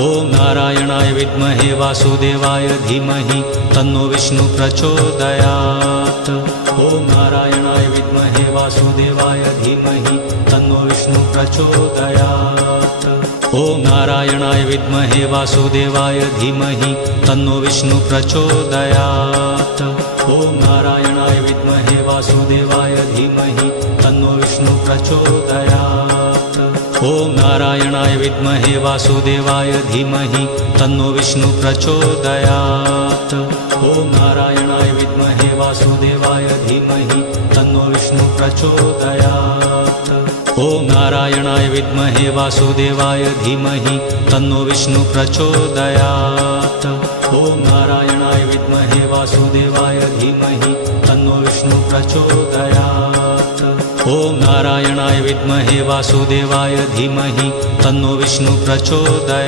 ॐ नारायणाय विद्महे वासुदेवाय धीमहि तन्नो विष्णु प्रचोदयात्। ॐ नारायणाय विद्महे वासुदेवाय धीमहि तन्नो विष्णु प्रचोदयात्। ॐ नारायणाय विद्महे वासुदेवाय धीमहि तन्नो विष्णु प्रचोदयात्। ॐ नारायणाय विद्महे वासुदेवाय धीमहि तन्नो विष्णु प्रचोदयात्। ॐ नारायणाय विद्महे वासुदेवाय धीमहि तन्नो विष्णु प्रचोदयात्। ॐ नारायणाय विद्महे वासुदेवाय धीमहि तन्नो विष्णु प्रचोदयात्। ॐ नारायणाय विद्महे वासुदेवाय धीमहि तन्नो विष्णु प्रचोदयात्। ॐ नारायणाय विद्महे वासुदेवाय धीमहि तन्नो विष्णु प्रचोदयात्। ॐ नारायणाय विद्महे वासुदेवाय धीमहि तन्नो विष्णु प्रचोदयात्।